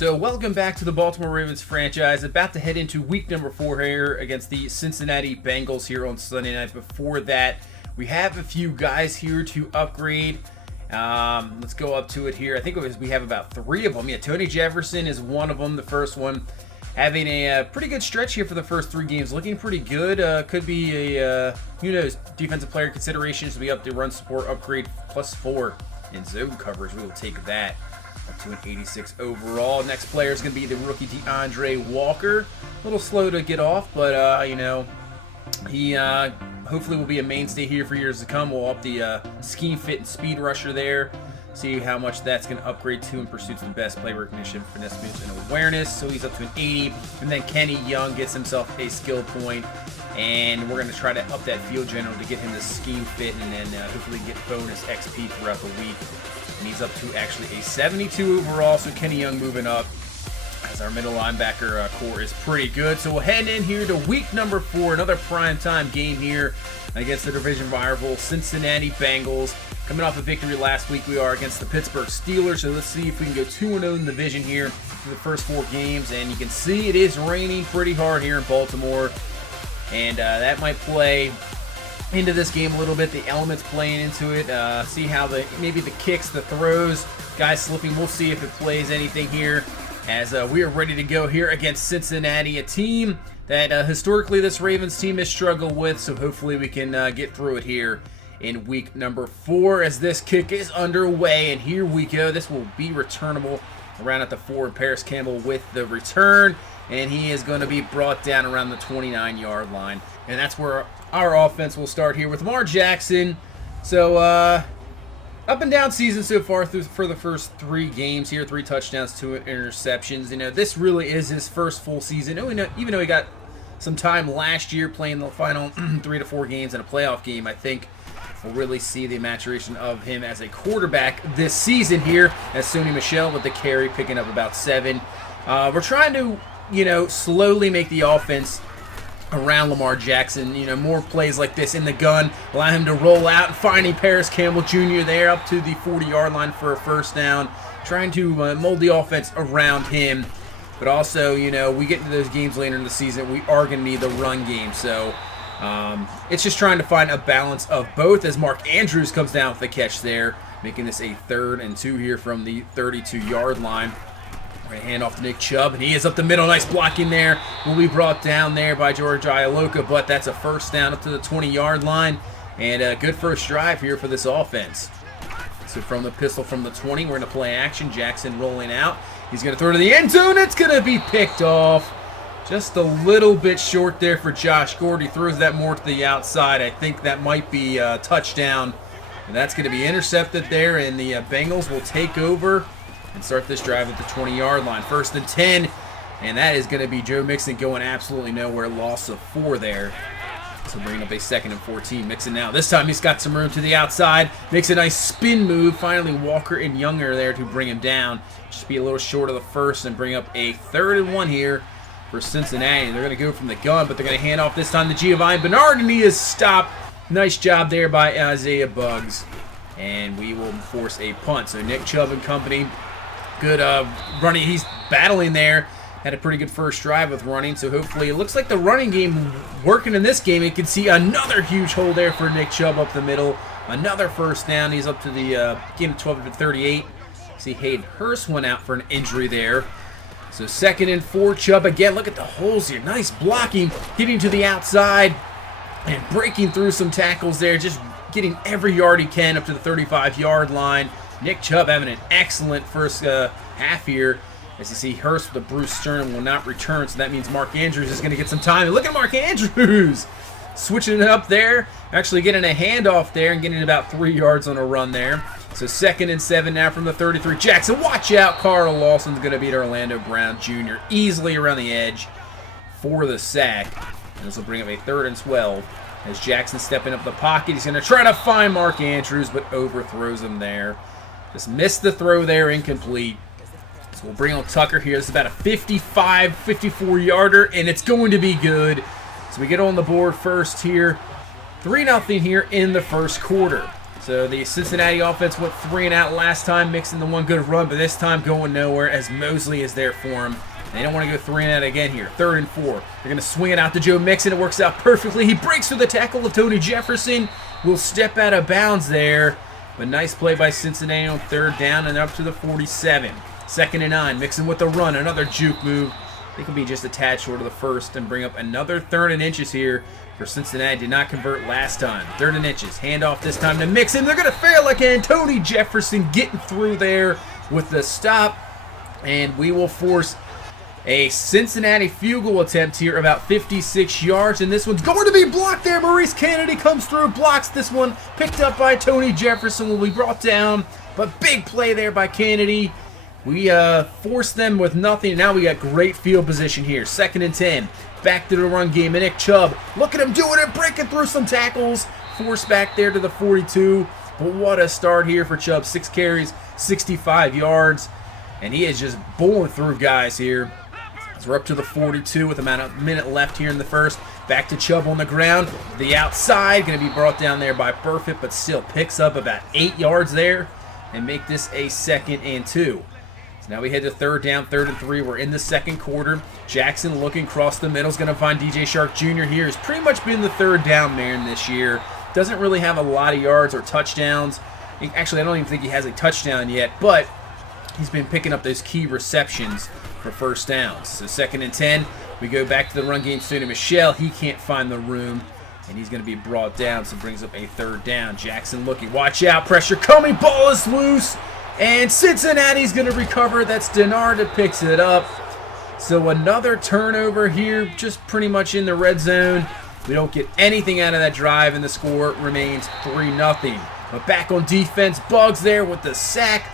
So welcome back to the Baltimore Ravens franchise. About to head into week number 4 here against the Cincinnati Bengals here on Sunday night. Before that, we have a few guys here to upgrade. Let's go up to it here. I think we have about 3 of them. Yeah, Tony Jefferson is one of them, the first one. Having a pretty good stretch here for the first 3 games. Looking pretty good. Could be a, who knows, defensive player considerations to be up to run support upgrade +4 in zone coverage. We will take that. Up to an 86 overall. Next player is going to be the rookie DeAndre Walker. A little slow to get off, but you know, he hopefully will be a mainstay here for years to come. We'll up the scheme fit and speed rusher there. See how much that's going to upgrade to in pursuits of the best play recognition, finesse moves, and awareness. So he's up to an 80. And then Kenny Young gets himself a skill point. And we're going to try to up that field general to get him the scheme fit and then hopefully get bonus XP throughout the week. And he's up to actually a 72 overall, so Kenny Young moving up as our middle linebacker core is pretty good. So we'll head in here to week number 4, another primetime game here against the division rival Cincinnati Bengals. Coming off a victory last week, we are against the Pittsburgh Steelers, so let's see if we can go 2-0 in the division here for the first 4 games. And you can see it is raining pretty hard here in Baltimore, and that might play into this game a little bit. The elements playing into it. See how maybe the kicks, the throws, guys slipping. We'll see if it plays anything here as we are ready to go here against Cincinnati, a team that historically this Ravens team has struggled with. So hopefully we can get through it here in week number 4 as this kick is underway. And here we go. This will be returnable around at the 4. Paris Campbell with the return. And he is going to be brought down around the 29-yard line. And that's where our offense will start here with Lamar Jackson. So, up and down season so far for the first 3 games here. 3 touchdowns, 2 interceptions. You know, this really is his first full season. Even though he got some time last year playing the final 3 to 4 games in a playoff game, I think we'll really see the maturation of him as a quarterback this season here, as Sony Michel with the carry picking up about 7. We're trying to, you know, slowly make the offense around Lamar Jackson. You know, more plays like this in the gun, allow him to roll out, and finding Paris Campbell Jr. there up to the 40-yard line for a first down. Trying to mold the offense around him. But also, you know, we get into those games later in the season, we are going to need the run game. So it's just trying to find a balance of both as Mark Andrews comes down with the catch there, making this a 3rd and 2 here from the 32-yard line. Right hand off to Nick Chubb, and he is up the middle. Nice blocking there. Will be brought down there by George Ialoka, but that's a first down up to the 20-yard line. And a good first drive here for this offense. So from the pistol from the 20, we're going to play action. Jackson rolling out. He's going to throw to the end zone. It's going to be picked off. Just a little bit short there for Josh Gordon. He throws that more to the outside. I think that might be a touchdown. And that's going to be intercepted there, and the Bengals will take over and start this drive at the 20-yard line. 1st and 10, and that is going to be Joe Mixon going absolutely nowhere. Loss of 4 there. So bringing up a 2nd and 14. Mixon now. This time he's got some room to the outside. Makes a nice spin move. Finally, Walker and Young are there to bring him down. Just be a little short of the first and bring up a 3rd and 1 here for Cincinnati. They're going to go from the gun, but they're going to hand off this time to Giovanni Bernard, and he is stopped. Nice job there by Isaiah Buggs. And we will force a punt. So Nick Chubb and company. Good running. He's battling there. Had a pretty good first drive with running, so hopefully it looks like the running game working in this game. You can see another huge hole there for Nick Chubb up the middle. Another first down. He's up to the game 12 to 38. See Hayden Hurst went out for an injury there. So 2nd and 4. Chubb again. Look at the holes here. Nice blocking. Getting to the outside and breaking through some tackles there. Just getting every yard he can up to the 35-yard line. Nick Chubb having an excellent first half here. As you see, Hurst with the Bruce Stern will not return, so that means Mark Andrews is going to get some time. And look at Mark Andrews switching it up there, actually getting a handoff there and getting about 3 yards on a run there. So 2nd and 7 now from the 33. Jackson, watch out. Carl Lawson's going to beat Orlando Brown Jr. easily around the edge for the sack. And this will bring up a 3rd and 12. As Jackson stepping up the pocket, he's going to try to find Mark Andrews, but overthrows him there. Just missed the throw there, incomplete. So we'll bring on Tucker here. This is about a 55, 54-yarder, and it's going to be good. So we get on the board first here. 3-0 here in the first quarter. So the Cincinnati offense went 3 and out last time, mixing the one good run, but this time going nowhere as Mosley is there for him. They don't want to go 3 and out again here. 3rd and 4. They're going to swing it out to Joe Mixon. It works out perfectly. He breaks through the tackle of Tony Jefferson. Will step out of bounds there. But nice play by Cincinnati on 3rd down and up to the 47. 2nd and 9. Mixon with the run. Another juke move. They could be just a tad short of the first and bring up another 3rd and inches here for Cincinnati. Did not convert last time. 3rd and inches. Handoff this time to Mixon. They're going to fail again. Tony Jefferson getting through there with the stop. And we will force a Cincinnati field goal attempt here, about 56 yards. And this one's going to be blocked there. Maurice Kennedy comes through, blocks this one. Picked up by Tony Jefferson. Will be brought down. But big play there by Kennedy. We forced them with nothing. Now we got great field position here. 2nd and 10. Back to the run game. And Nick Chubb, look at him doing it, breaking through some tackles. Forced back there to the 42. But what a start here for Chubb. 6 carries, 65 yards. And he is just bowling through guys here. So we're up to the 42 with about a minute left here in the first. Back to Chubb on the ground. The outside, going to be brought down there by Burfitt, but still picks up about 8 yards there. And make this a 2nd and 2. Now we head to 3rd down, 3rd and 3. We're in the 2nd quarter. Jackson looking across the middle. Is going to find DJ Shark Jr. here. He's pretty much been the 3rd down man this year. Doesn't really have a lot of yards or touchdowns. Actually, I don't even think he has a touchdown yet, but he's been picking up those key receptions for 1st downs. So 2nd and 10. We go back to the run game. Sony Michel. He can't find the room, and he's going to be brought down, so brings up a 3rd down. Jackson looking. Watch out. Pressure coming. Ball is loose. And Cincinnati's going to recover. That's Denard that picks it up. So another turnover here, just pretty much in the red zone. We don't get anything out of that drive, and the score remains 3-0. But back on defense, Bugs there with the sack.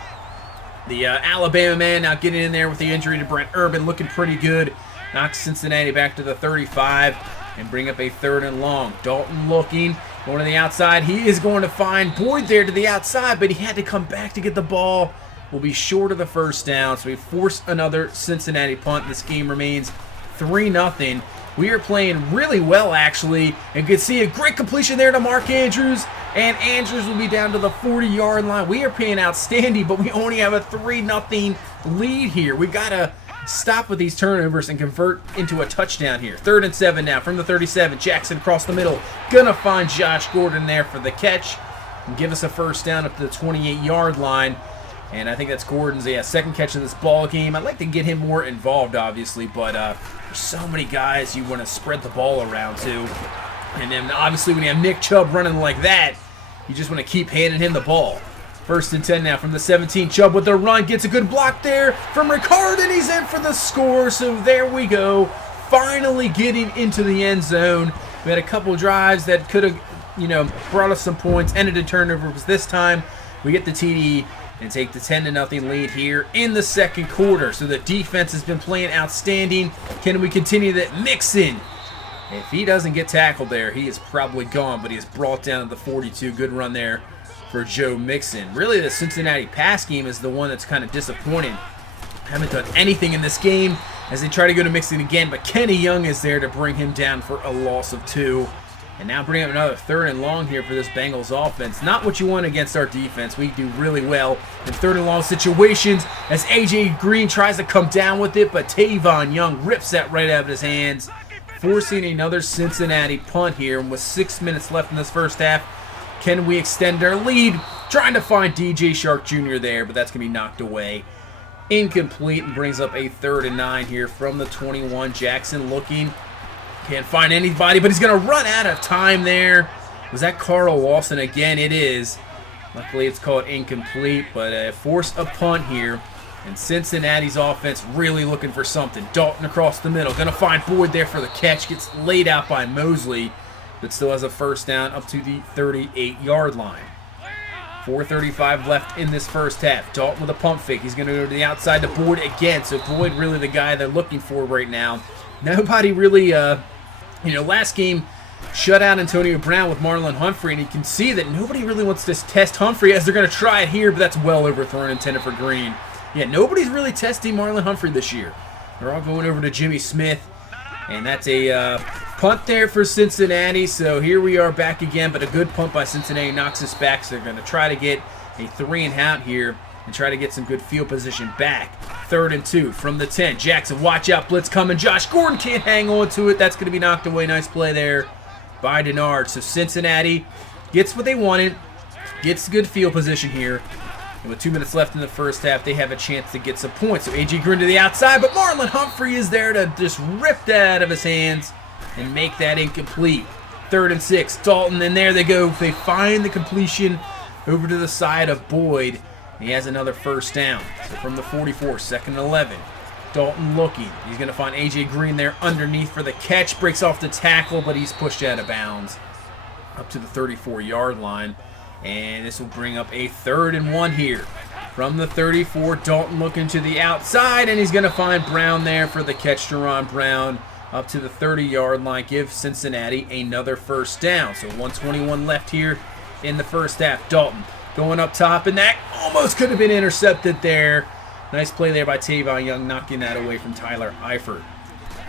The Alabama man now getting in there with the injury to Brent Urban, looking pretty good. Knocks Cincinnati back to the 35 and bring up a 3rd and long. Dalton looking. Going to the outside. He is going to find Boyd there to the outside, but he had to come back to get the ball. Will be short of the 1st down, so we force another Cincinnati punt. This game remains 3-0. We are playing really well, actually, and could see a great completion there to Mark Andrews, and Andrews will be down to the 40-yard line. We are playing outstanding, but we only have a 3-0 lead here. We've got to stop with these turnovers and convert into a touchdown here. 3rd and 7 now from the 37. Jackson across the middle. Gonna find Josh Gordon there for the catch and give us a 1st down up to the 28-yard line. And I think that's Gordon's 2nd catch of this ball game. I'd like to get him more involved, obviously, but there's so many guys you want to spread the ball around to. And then obviously when you have Nick Chubb running like that, you just want to keep handing him the ball. 1st and 10 now from the 17. Chubb with the run. Gets a good block there from Ricard, and he's in for the score. So there we go. Finally getting into the end zone. We had a couple drives that could have, brought us some points. Ended in turnovers. This time we get the TD and take the 10-0 lead here in the 2nd quarter. So the defense has been playing outstanding. Can we continue that? Mixon. If he doesn't get tackled there, he is probably gone, but he is brought down to the 42. Good run there for Joe Mixon. Really, the Cincinnati pass game is the one that's kind of disappointing. Haven't done anything in this game as they try to go to Mixon again, but Kenny Young is there to bring him down for a loss of 2. And now bring up another 3rd and long here for this Bengals offense. Not what you want against our defense. We do really well in 3rd and long situations as A.J. Green tries to come down with it, but TAVON Young rips that right out of his hands, forcing another Cincinnati punt here. And with 6 minutes left in this 1st half, can we extend our lead? Trying to find DJ Shark Jr. there, but that's going to be knocked away. Incomplete, and brings up a 3rd and 9 here from the 21. Jackson looking. Can't find anybody, but he's going to run out of time there. Was that Carl Lawson again? It is. Luckily, it's called incomplete, but force a punt here. And Cincinnati's offense really looking for something. Dalton across the middle. Going to find Boyd there for the catch. Gets laid out by Mosley, but still has a 1st down up to the 38-yard line. 4:35 left in this 1st half. Dalton with a pump fake. He's going to go to the outside to Boyd again. So Boyd really the guy they're looking for right now. Nobody really, last game shut out Antonio Brown with Marlon Humphrey, and you can see that nobody really wants to test Humphrey as they're going to try it here, but that's well overthrown, intended for Green. Yeah, nobody's really testing Marlon Humphrey this year. They're all going over to Jimmy Smith, and that's a Punt there for Cincinnati, so here we are back again, but a good punt by Cincinnati knocks us back, so they're going to try to get a 3 and out here and try to get some good field position back. 3rd and 2 from the 10. Jackson, watch out, blitz coming. Josh Gordon can't hang on to it. That's going to be knocked away. Nice play there by Denard. So Cincinnati gets what they wanted, gets good field position here. And with 2 minutes left in the first half, they have a chance to get some points. So A.J. Green to the outside, but Marlon Humphrey is there to just rip that out of his hands and make that incomplete. 3rd and 6. Dalton, and there they go. They find the completion over to the side of Boyd. He has another first down. So from the 44, 2nd and 11. Dalton looking. He's going to find A.J. Green there underneath for the catch. Breaks off the tackle, but he's pushed out of bounds up to the 34-yard line. And this will bring up a 3rd and 1 here. From the 34, Dalton looking to the outside, and he's going to find Brown there for the catch. Jerron Brown up to the 30-yard line. Give Cincinnati another first down. So 1:21 left here in the first half. Dalton going up top, and that almost could have been intercepted there. Nice play there by Tavon Young, knocking that away from Tyler Eifert.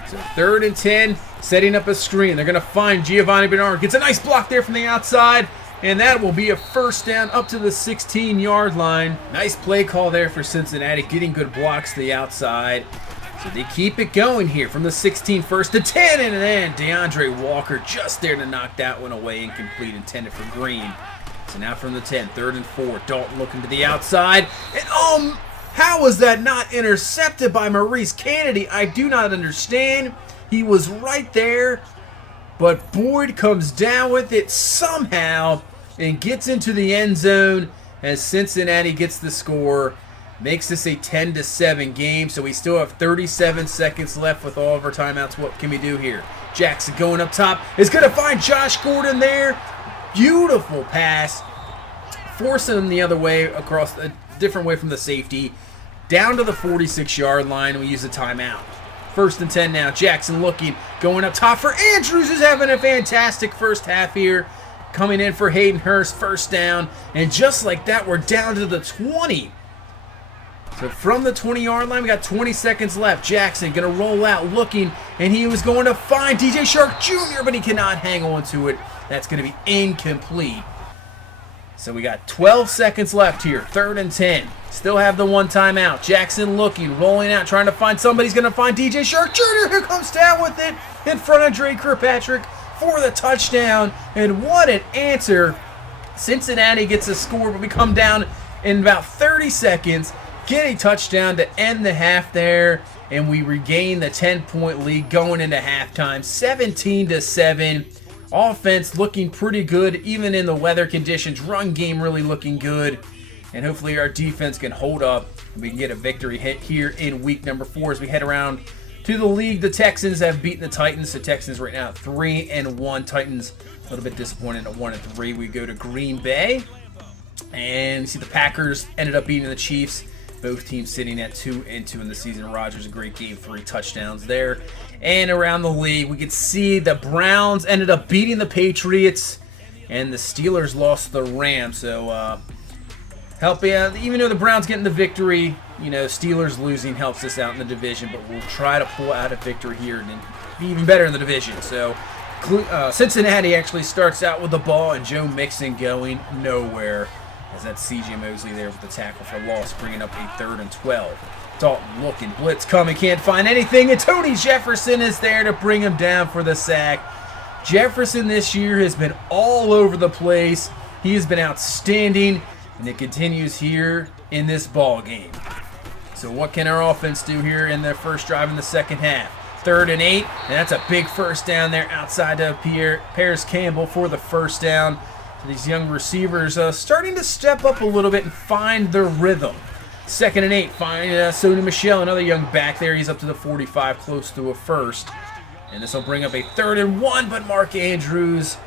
So 3rd and 10, setting up a screen. They're going to find Giovanni Bernard. Gets a nice block there from the outside, and that will be a first down up to the 16-yard line. Nice play call there for Cincinnati, getting good blocks to the outside. So they keep it going here from the 16 first to 10, and then DeAndre Walker just there to knock that one away, incomplete, intended for Green. So now from the 10, 3rd and 4, Dalton looking to the outside, and how was that not intercepted by Maurice Kennedy? I do not understand. He was right there, but Boyd comes down with it somehow and gets into the end zone as Cincinnati gets the score. Makes this a 10-7 game, so we still have 37 seconds left with all of our timeouts. What can we do here? Jackson going up top is going to find Josh Gordon there. Beautiful pass. Forcing him the other way across a different way from the safety. Down to the 46-yard line, and we use a timeout. 1st and 10 now. Jackson looking, going up top for Andrews, who's having a fantastic first half here. Coming in for Hayden Hurst, first down. And just like that, we're down to the 20. So from the 20-yard line, we got 20 seconds left. Jackson going to roll out looking, and he was going to find DJ Shark Jr., but he cannot hang on to it. That's going to be incomplete. So we got 12 seconds left here. 3rd and 10. Still have the one timeout. Jackson looking, rolling out, trying to find somebody. He's going to find DJ Shark Jr., who comes down with it in front of Dre Kirkpatrick for the touchdown. And what an answer. Cincinnati gets a score, but we come down in about 30 seconds. Get a touchdown to end the half there, and we regain the 10-point lead going into halftime, 17-7. Offense looking pretty good, even in the weather conditions. Run game really looking good, and hopefully our defense can hold up and we can get a victory hit here in week number 4 as we head around to the league. The Texans have beaten the Titans. The Texans right now 3-1. Titans a little bit disappointed at 1-3. We go to Green Bay, and you see the Packers ended up beating the Chiefs. Both teams sitting at 2-2 in the season. Rodgers, a great game, 3 touchdowns there. And around the league, we could see the Browns ended up beating the Patriots, and the Steelers lost the Rams. So, helping out, even though the Browns getting the victory, you know, Steelers losing helps us out in the division, but we'll try to pull out a victory here and be even better in the division. So, Cincinnati actually starts out with the ball, and Joe Mixon going nowhere. As that's C.J. Mosley there with the tackle for loss, bringing up a 3rd and 12. Dalton looking, blitz coming, can't find anything, and Tony Jefferson is there to bring him down for the sack. Jefferson this year has been all over the place. He has been outstanding, and it continues here in this ball game. So what can our offense do here in their first drive in the second half? 3rd and 8, and that's a big first down there outside of Paris Campbell for the first down. So these young receivers starting to step up a little bit and find their rhythm. 2nd and 8, find Sony Michel, another young back there. He's up to the 45, close to a first. And this will bring up a 3rd and 1, but Mark Andrews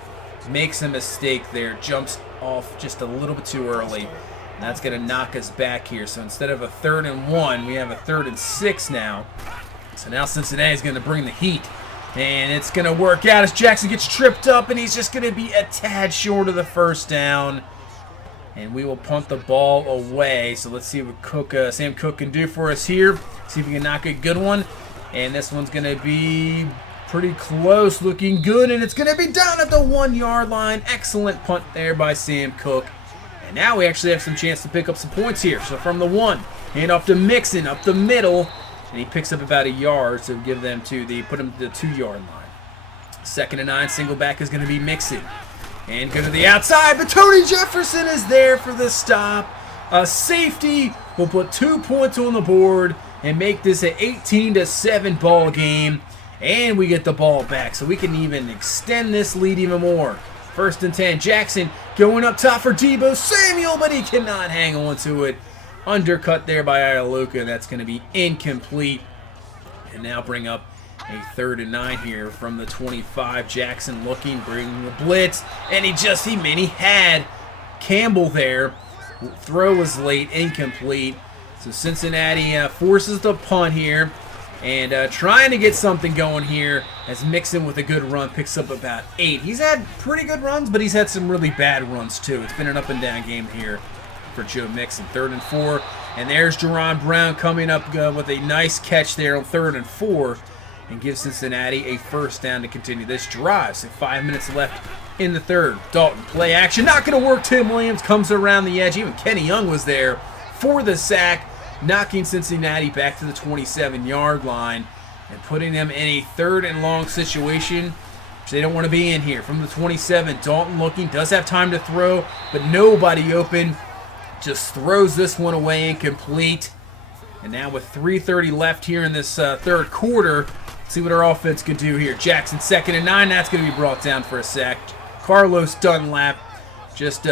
makes a mistake there. Jumps off just a little bit too early. And that's going to knock us back here. So instead of a 3rd and 1, we have a 3rd and 6 now. So now Cincinnati is going to bring the heat. And it's going to work out as Jackson gets tripped up, and he's just going to be a tad short of the first down. And we will punt the ball away. So let's see what Sam Cook can do for us here. See if we can knock a good one. And this one's going to be pretty close, looking good, and it's going to be down at the 1-yard line. Excellent punt there by Sam Cook. And now we actually have some chance to pick up some points here. So from the 1, hand off to Mixon, up the middle, and he picks up about a yard, so give them to put him to the 2-yard line. 2nd and 9, single back is going to be Mixon. And go to the outside, but Tony Jefferson is there for the stop. A safety will put 2 points on the board and make this an 18-7 ball game. And we get the ball back, so we can even extend this lead even more. 1st and 10, Jackson going up top for Deebo Samuel, but he cannot hang on to it. Undercut there by Ialoka, and that's going to be incomplete. And now bring up a 3rd and 9 here from the 25. Jackson looking, bringing the blitz, and he had Campbell there. Throw was late, incomplete. So Cincinnati forces the punt here, and trying to get something going here as Mixon with a good run picks up about 8. He's had pretty good runs, but he's had some really bad runs too. It's been an up and down game here for Joe Mixon. 3rd and 4, and there's Jerron Brown coming up with a nice catch there on 3rd and 4, and gives Cincinnati a 1st down to continue this drive. So 5 minutes left in the 3rd. Dalton, play action, not going to work. Tim Williams comes around the edge. Even Kenny Young was there for the sack, knocking Cincinnati back to the 27-yard line and putting them in a 3rd and long situation, which they don't want to be in here. From the 27, Dalton looking, does have time to throw, but nobody open. Just throws this one away, incomplete. And now with 3:30 left here in this 3rd quarter, see what our offense can do here. Jackson, 2nd and 9. That's going to be brought down for a sack. Carlos Dunlap just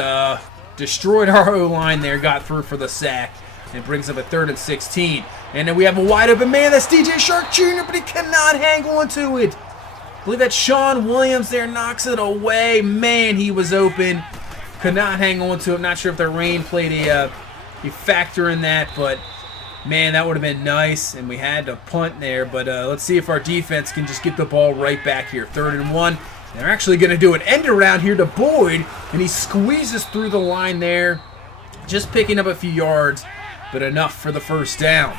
destroyed our O-line there, got through for the sack, and brings up a 3rd and 16. And then we have a wide open man. That's DJ Shark Jr., but he cannot hang on to it. I believe that Sean Williams there knocks it away. Man, he was open. Could not hang on to it. Not sure if the rain played a factor in that, but man, that would have been nice. And we had to punt there, but let's see if our defense can just get the ball right back here. 3rd and 1. They're actually going to do an end around here to Boyd, and he squeezes through the line there, just picking up a few yards, but enough for the 1st down.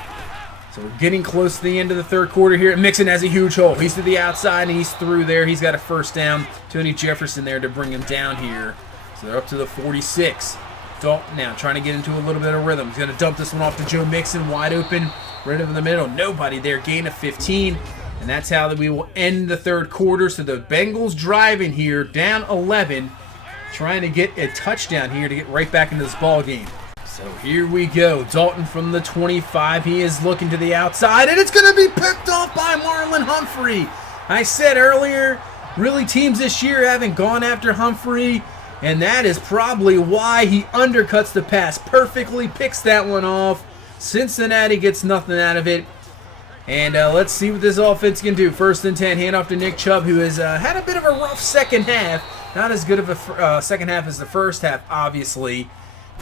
So we're getting close to the end of the 3rd quarter here. Mixon has a huge hole. He's to the outside, and he's through there. He's got a 1st down. Tony Jefferson there to bring him down here. So they're up to the 46. Dalton now trying to get into a little bit of rhythm. He's going to dump this one off to Joe Mixon, wide open, right over the middle. Nobody there, gain of 15. And that's how we will end the 3rd quarter. So the Bengals driving here, down 11, trying to get a touchdown here to get right back into this ball game. So here we go. Dalton from the 25. He is looking to the outside, and it's going to be picked off by Marlon Humphrey. I said earlier, really teams this year haven't gone after Humphrey, and that is probably why he undercuts the pass perfectly, picks that one off. Cincinnati gets nothing out of it. And let's see what this offense can do. 1st and 10, hand off to Nick Chubb, who has had a bit of a rough second half. Not as good of a second half as the first half, obviously,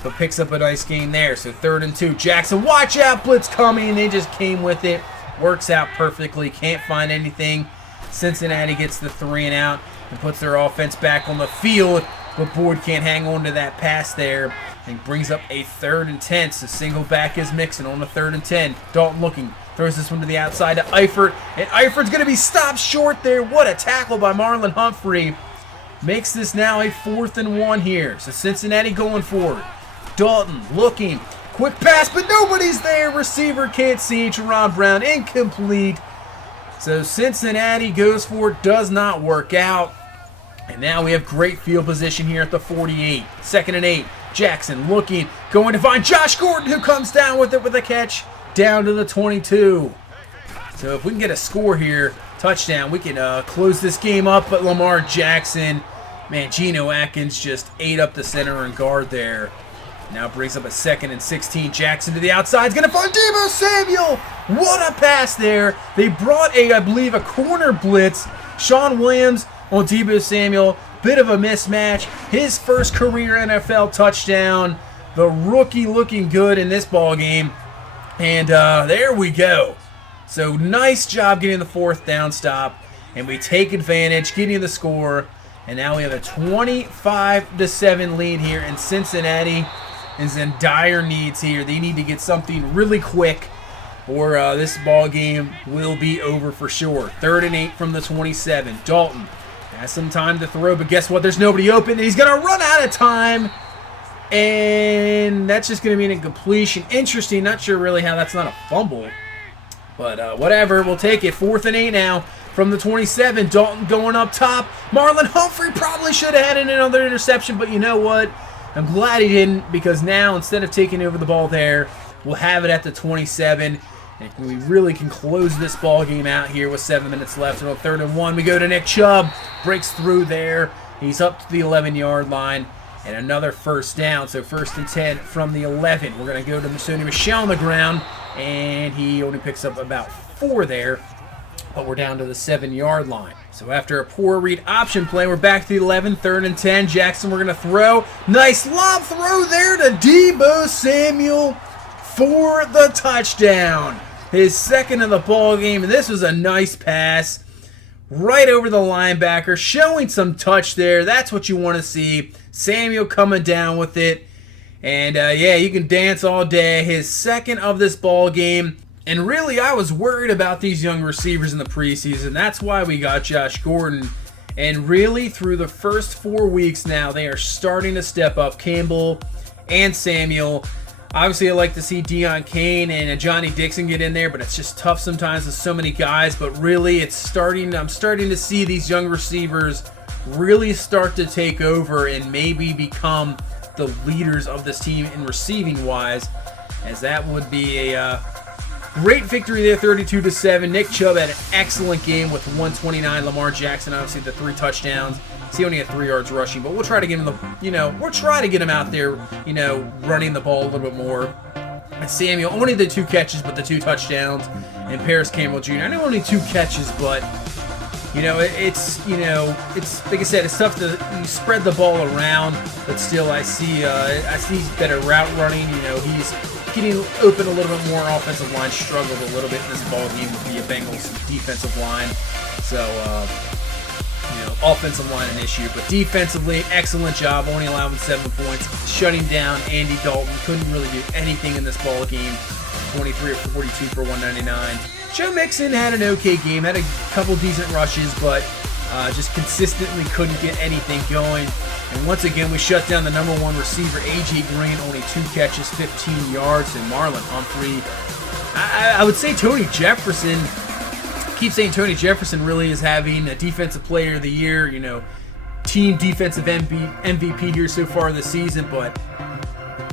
but picks up a nice gain there. So 3rd and 2, Jackson, watch out, blitz coming. They just came with it. Works out perfectly, can't find anything. Cincinnati gets the 3 and out and puts their offense back on the field, but Boyd can't hang on to that pass there and brings up a 3rd and 10. So single back is Mixon on the 3rd and 10. Dalton looking, throws this one to the outside to Eifert, and Eifert's going to be stopped short there. What a tackle by Marlon Humphrey. Makes this now a 4th and 1 here. So Cincinnati going forward. Dalton looking, quick pass, but nobody's there. Receiver can't see. Jerron Brown incomplete. So Cincinnati goes for it, does not work out. And now we have great field position here at the 48. 2nd and 8. Jackson looking, going to find Josh Gordon, who comes down with it with a catch down to the 22. So if we can get a score here, touchdown, we can close this game up. But Lamar Jackson, man, Geno Atkins just ate up the center and guard there. Now brings up a 2nd and 16. Jackson to the outside. He's going to find Deebo Samuel. What a pass there. They brought I believe, a corner blitz. Sean Williams on Deebo Samuel. Bit of a mismatch. His first career NFL touchdown. The rookie looking good in this ball game. And there we go. So nice job getting the 4th down stop. And we take advantage, getting the score. And now we have a 25-7 lead here in Cincinnati. Is in dire needs here. They need to get something really quick or this ball game will be over for sure. 3rd and 8 from the 27. Dalton has some time to throw, but guess what? There's nobody open, and he's going to run out of time. And that's just going to be an incompletion. Interesting. Not sure really how that's not a fumble. But whatever. We'll take it. 4th and 8 now from the 27. Dalton going up top. Marlon Humphrey probably should have had another interception, but you know what? I'm glad he didn't, because now instead of taking over the ball there, we'll have it at the 27. And we really can close this ball game out here with 7 minutes left. And on 3rd and 1, we go to Nick Chubb. Breaks through there. He's up to the 11-yard line. And another 1st down. So 1st and 10 from the 11. We're going to go to Sony Michel on the ground. And he only picks up about 4 there. But we're down to the 7-yard line. So after a poor read option play, we're back to the 11, 3rd and 10. Jackson, we're going to throw. Nice lob throw there to Deebo Samuel for the touchdown. His 2nd of the ball game. And this was a nice pass right over the linebacker, showing some touch there. That's what you want to see. Samuel coming down with it. And yeah, you can dance all day. His 2nd of this ball game. And really, I was worried about these young receivers in the preseason. That's why we got Josh Gordon. And really, through the first 4 weeks now, they are starting to step up. Campbell and Samuel. Obviously, I like to see Deion Kane and Johnny Dixon get in there, but it's just tough sometimes with so many guys. But really, I'm starting to see these young receivers really start to take over and maybe become the leaders of this team in receiving wise, as that would be a great victory there, 32-7. Nick Chubb had an excellent game with 129. Lamar Jackson, obviously, the 3 touchdowns. He only had 3 yards rushing, but we'll try to get him we'll try to get him out there, running the ball a little bit more. And Samuel, only the 2 catches, but the 2 touchdowns. And Paris Campbell Jr., I know only 2 catches, but it's like I said, it's tough to spread the ball around, but still I see better route running. He's getting open a little bit more. Offensive line struggled a little bit in this ball game with the Bengals defensive line. So offensive line an issue, but defensively, excellent job, only allowing 7 points, shutting down Andy Dalton. Couldn't really do anything in this ball game. 23 of 42 for 199. Joe Mixon had an okay game, had a couple decent rushes, but just consistently couldn't get anything going. And once again, we shut down the #1 receiver, A.J. Green, only 2 catches, 15 yards, and Marlon Humphrey. I would say Tony Jefferson. Keep saying Tony Jefferson really is having a Defensive Player of the Year, team defensive MVP here so far this season, but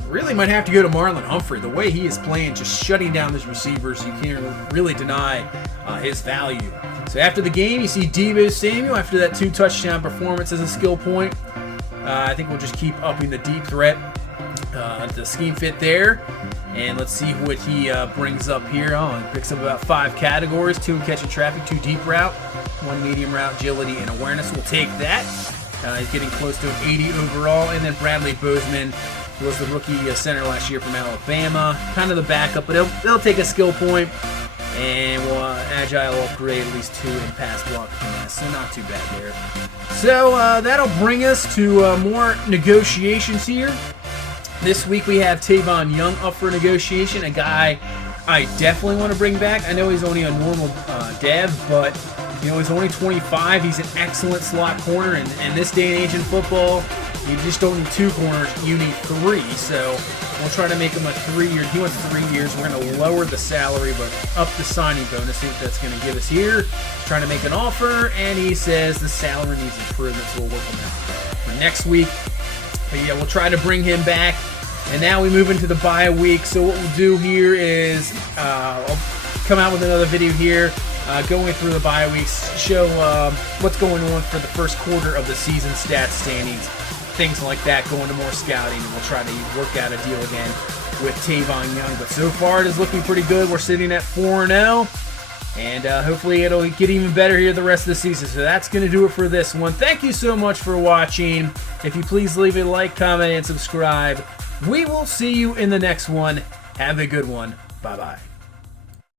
really might have to go to Marlon Humphrey. The way he is playing, just shutting down his receivers, you can't really deny his value. So after the game, you see Deebo Samuel after that 2 touchdown performance as a skill point. I think we'll just keep upping the deep threat, the scheme fit there. And let's see what he brings up here. He picks up about 5 categories: 2 in catching traffic, 2 deep route, 1 medium route, agility, and awareness. We'll take that. He's getting close to an 80 overall. And then Bradley Bozeman, who was the rookie center last year from Alabama. Kind of the backup, but they'll take a skill point. And we'll agile upgrade, at least 2 in pass block finesse, so not too bad there. So that'll bring us to more negotiations here. This week we have Tavon Young up for negotiation, a guy I definitely want to bring back. I know he's only a normal dev, but he's only 25. He's an excellent slot corner, and this day and age in football, you just don't need 2 corners, you need 3. So we'll try to make him a 3-year. He wants 3 years. We're going to lower the salary, but up the signing bonus. See what that's going to give us here. He's trying to make an offer, and he says the salary needs improvement, so we'll work on that for next week. But yeah, we'll try to bring him back. And now we move into the bye week. So what we'll do here is I'll come out with another video here going through the bye weeks, show what's going on for the first quarter of the season, stats, standings, things like that, go into more scouting, and we'll try to work out a deal again with Tavon Young. But so far it is looking pretty good. We're sitting at 4-0. And hopefully it'll get even better here the rest of the season. So that's going to do it for this one. Thank you so much for watching. If you please leave a like, comment, and subscribe. We will see you in the next one. Have a good one. Bye-bye.